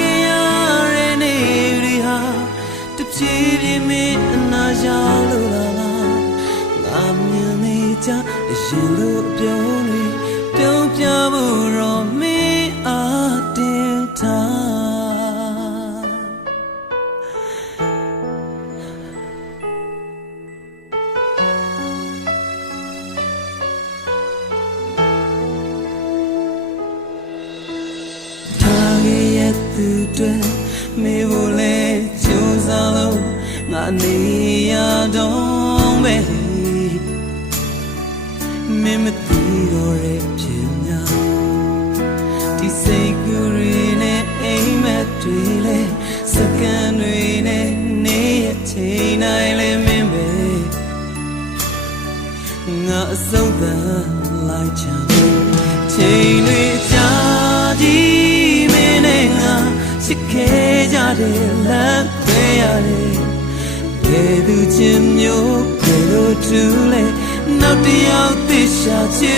ခဲ့ရတဲ့နေ့တွေဟာတဖြည်းဖြည်းမင်းအနာရောက်လို့လားငါမြင်နေကြအရင်လိုအပြုံးတွေပြုံးပြဖို့တော့မင်းအားတင်ထားသူတွေမေဖို့လဲကြိုးစားလို့ငါနေရတော့မယ်မင်းမသိတော့ရဲ့ပြင်ညာဒီစိတ်ကူးတွေနဲ့အိမ်မက်တွေလဲစကန်တွေနဲ့နေရချိန်တိုင်းလဲမင်းပဲငါအဆုံးသတ်လိုက်ချင်ချိန်တွေကြာကြီးမင်းနဲ့ငါချစ်ခဲ့ကြတယ်လမ်းခွဲရတယ်ဘယ်သူချင်းမျိုးဘယ်လိုတူလဲနောက်တစ်ယောက်သိရှာချစ်